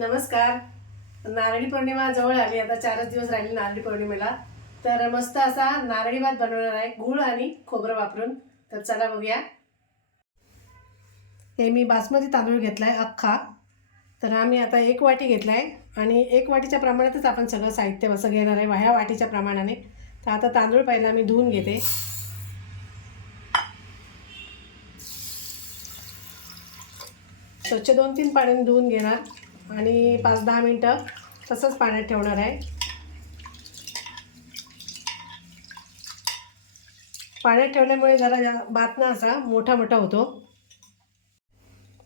नमस्कार. नारळी पौर्णिमा जवळ आली, आता 4च दिवस राहिले नारळी पौर्णिमेला. तर मस्त असा नारळी भात बनवणार आहे गूळ आणि खोबरं वापरून. तर चला बघूया. हे मी बासमती तांदूळ घेतलाय अख्खा. तर आम्ही आता 1 वाटी घेतलाय आणि 1 वाटीच्या प्रमाणातच आपण सगळं साहित्य असं घेणार आहे, ह्या वाटीच्या प्रमाणाने. तर आता तांदूळ पहिला मी धुवून घेते. स्वच्छ 2-3 पाण्याने धुवून घेणार आणि 5-10 मिनटं तसंच पाण्यात ठेवणार आहे. पाण्यात ठेवल्यामुळे जरा भात ना असा मोठा मोठा होतो.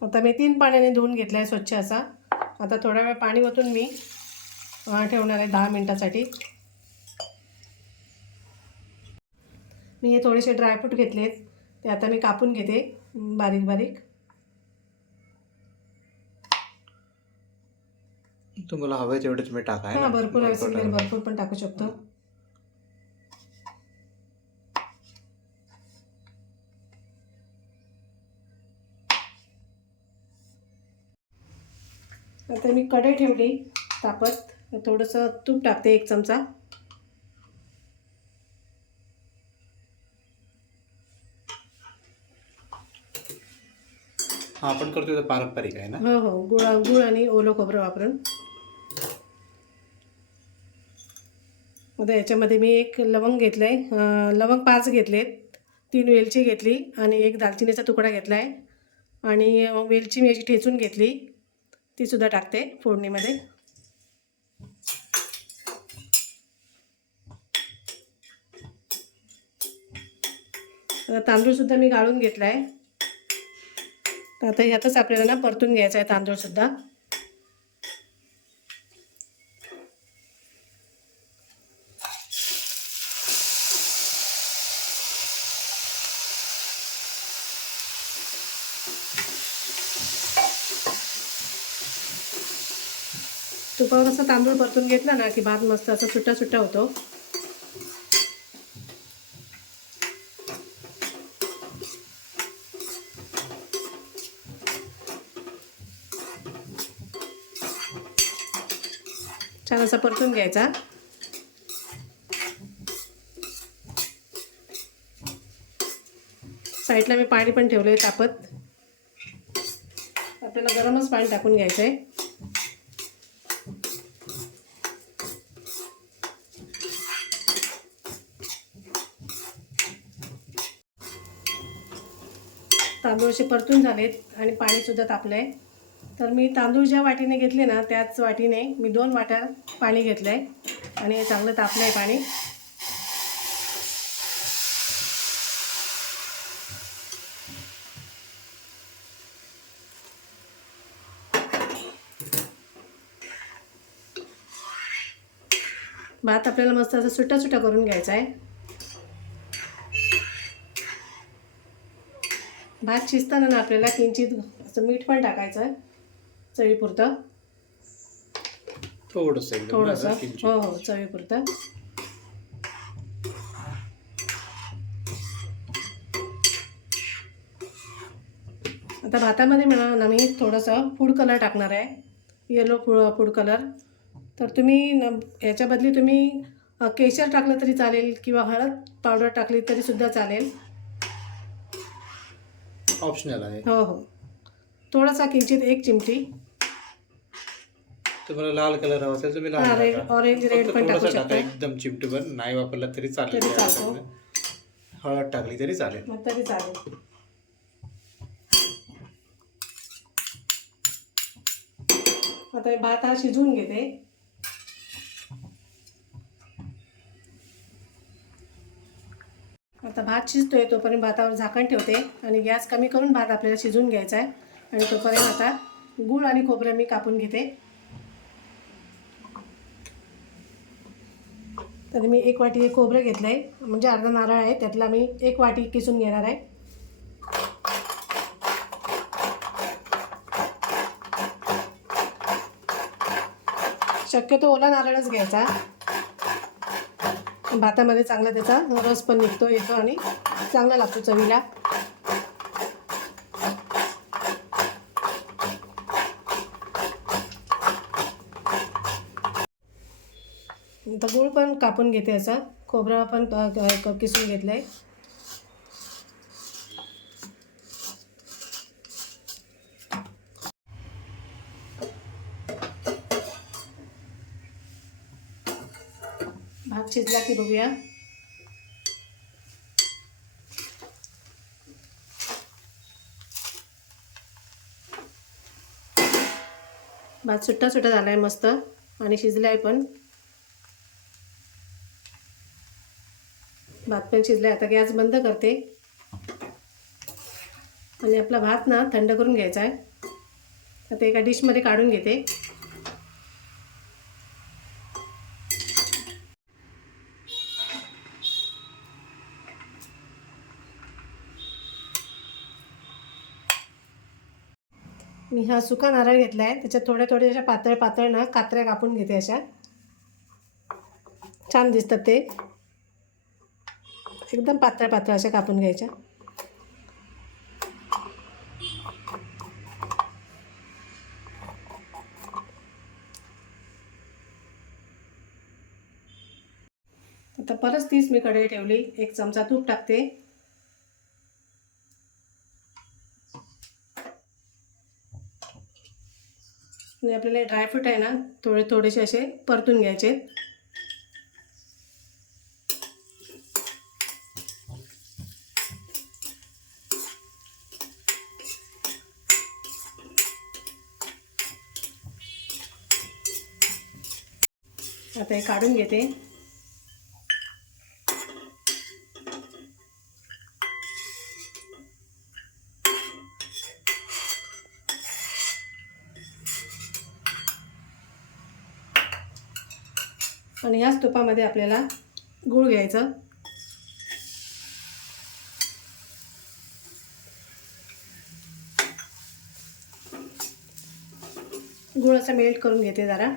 आता मी 3 पाण्याने धुवून घेतला आहे स्वच्छ असा. आता थोडा वेळ पाणी ओतून मी ठेवणार आहे 10 मिनटासाठी. मी हे थोडेसे ड्रायफ्रूट घेतलेत, ते आता मी कापून घेते बारीक बारीक. तुम्हाला हवे तेवढे तुम्ही टाका. हां, भरपूर असेल तर भरपूर पण टाकू शकतो. आता मी कढई ठेवली तापत. थोडंसं तूप टाकते 1 चमचा. हा, आपण करतोय तर पारंपरिक आहे ना. हो हो, गुळ आणि ओलं खोबरं वापरून. आता याच्यामध्ये मी 1 लवंग घेतलं आहे, लवंग 5 घेतलेत, 3 वेलची घेतली आणि 1 दालचिनीचा तुकडा घेतला आहे आणि वेलची मी अशी ठेचून घेतली, तीसुद्धा टाकते फोडणीमध्ये. तांदूळसुद्धा मी गाळून घेतला आहे. तर आता ह्यातच आपल्याला ना परतून घ्यायचा आहे तांदूळसुद्धा. तुपावर असं तांदूळ परतून घेतला ना की भात मस्त असा सुट्टा सुट्टा होतो. छान असा परतून घ्यायचा. साईडला मी पाणी पण ठेवलं आहे तापत. आपल्याला गरमच पाणी टाकून घ्यायचं आहे. तांदूळ असे परतून झालेत आणि पाणीसुद्धा तापलं आहे. तर मी तांदूळ ज्या वाटीने घेतले ना त्याच वाटीने मी 2 वाट्या पाणी घेतलं आहे आणि हे चांगलं तापलं आहे पाणी. भात आपल्याला मस्त असं सुट्टा सुट्टा करून घ्यायचा आहे. भात शिजताना ना आपल्याला किंचित असं मीठ पण टाकायचं आहे चवीपुरतं. थोडंसं हो हो, चवीपुरतं. आता भातामध्ये म्हणा ना मी थोडंसं फूड कलर टाकणार आहे, येलो फूड कलर. तर तुम्ही याच्या बदली तुम्ही केशर टाकलं तरी चालेल किंवा हळद पावडर टाकली तरी सुद्धा चालेल. ऑप्शनल आहे. हो हो, थोडासा किंचित 1 चिमटी. तुम्हाला लाल कलर हवा असेल तुम्ही लाल टाका. ऑरेंज रेड पण टाकू शकता. एकदम चिमटीभर नाही वापरला तरी चालेल. हळद टाकली तरी चालेल. आता भात हा शिजवून घेते. आता भात शिजतोय तोपर्यंत भातावर झाकण ठेवते आणि गॅस कमी करून भात आपल्याला शिजवून घ्यायचा आहे. आणि तोपर्यंत आता गूळ आणि खोबरं मी कापून घेते. तर मी 1 वाटी खोबरं घेतलं आहे, म्हणजे अर्धा नारळ आहे, त्यातला मी 1 वाटी किसून घेणार आहे. शक्यतो ओला नारळच घ्यायचा. भातामध्ये चांगला त्याचा रस पण येतो आणि चांगला लागतो चवीला. आता गूळ पण कापून घेते, असा खोबरं पण किसून घेतलं आहे. भात शिजला की बघूया. भात सुट्टा सुट्टा झाला आहे मस्त आणि शिजला आहे पण. भात पण शिजला आहे. आता गॅस बंद करते आणि आपला भात ना थंड करून घ्यायचा आहे. आता एका डिशमध्ये काढून घेते. मी हा सुका नारळ घेतला आहे, त्याच्यात थोड्या थोड्या अशा पातळ पातळ ना कात्र्या कापून घेते. अशा छान दिसतात ते, एकदम पातळ पातळ अशा कापून घ्यायच्या. आता परत तीच मी कढई ठेवली. 1 चमचा तूप टाकते. आणि आपल्याला ड्रायफ्रूट आहे ना थोडे थोडेसे असे परतून घ्यायचे. आता हे काढून घेते. आणि याच तुपामध्ये आपल्याला गूळ घ्यायचा. गूळ असं मेल्ट करून घेते जरा.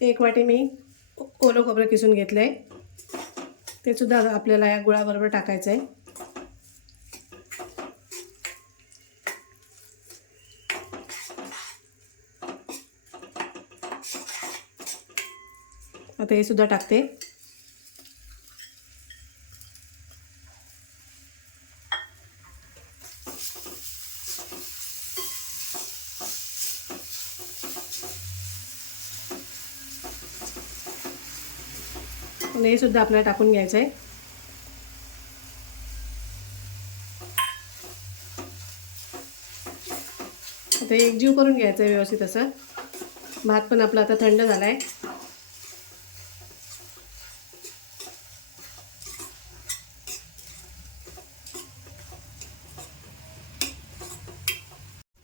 एक वाटी मी ओलं खोबरं किसून घेतलंय, ते सुद्धा आपल्याला या गुळाबरोबर टाकायचं आहे. आता हे सुद्धा टाकते. आणि हे सुद्धा आपल्याला टाकून घ्यायचं आहे. आता एकजीव करून घ्यायचं आहे व्यवस्थित असं. भात पण आपला आता थंड झाला आहे.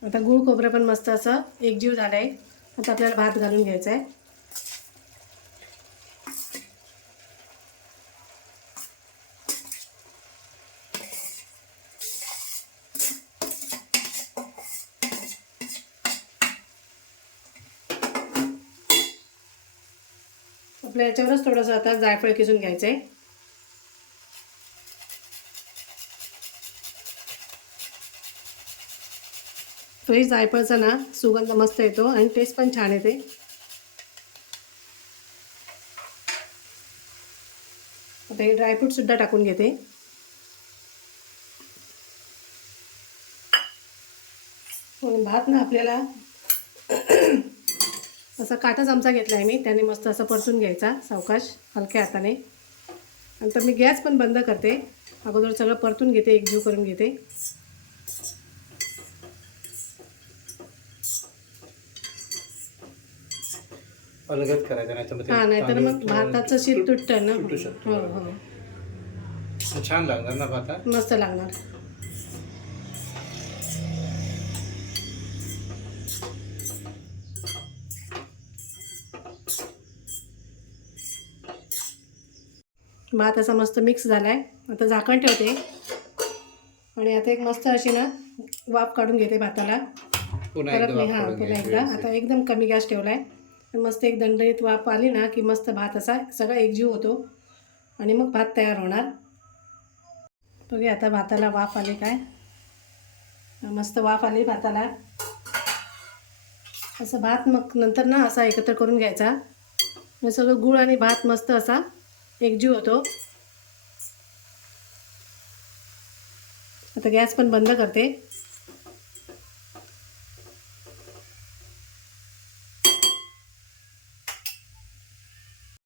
आता गूळ खोबरं पण मस्त असं एकजीव झालं आहे. आता आपल्याला भात घालून घ्यायचा आहे. आपल्या याच्यावरच थोडंसं आता जायफळ किसून घ्यायचं आहे. फ्रेश जायफळचा ना सुगंध मस्त येतो आणि टेस्ट पण छान येते. आता हे ड्रायफ्रूट सुद्धा टाकून घेते. आणि भात ना आपल्याला असा काटा चमचा घेतला आहे मी, त्याने मस्त असं परतून घ्यायचा सावकाश हलक्या हाताने. नंतर मी गॅस पण बंद करते. अगोदर सगळं परतून घेते, एकजीव करून घेते. अलगद करायचं नाही हां, नाहीतर मग भाताचं शीत तुटतं ना. तुटू शकतो. हो हो, छान लागणार ना भातात. मस्त लागणार. भात असा मस्त मिक्स झाला आहे. आता झाकण ठेवते आणि आता एक मस्त अशी ना वाफ काढून घेते भाताला. पुन्हा परत मी एकदा पुन्हा एकदा आता एकदम कमी गॅस ठेवला आहे. मस्त एक दणदणीत वाफ आली ना की मस्त भात असा सगळा एकजीव होतो आणि मग भात तयार होणार. बघूया आता भाताला वाफ आली काय. मस्त वाफ आली भाताला. असं भात मग नंतर ना असा एकत्र करून घ्यायचा. मग सगळं गूळ आणि भात मस्त असा एकजीव होतो. आता गॅस पण बंद करते.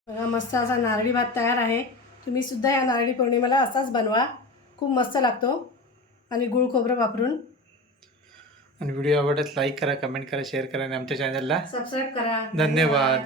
बघा मस्त असा नारळी भात तयार आहे. तुम्ही सुद्धा या नारळी पौर्णिमेला असाच बनवा. खूप मस्त लागतो आणि गूळ खोबरं वापरून. आणि व्हिडिओ आवडल्यास लाईक करा, कमेंट करा, शेअर करा आणि आमच्या चॅनलला सबस्क्राईब करा. धन्यवाद.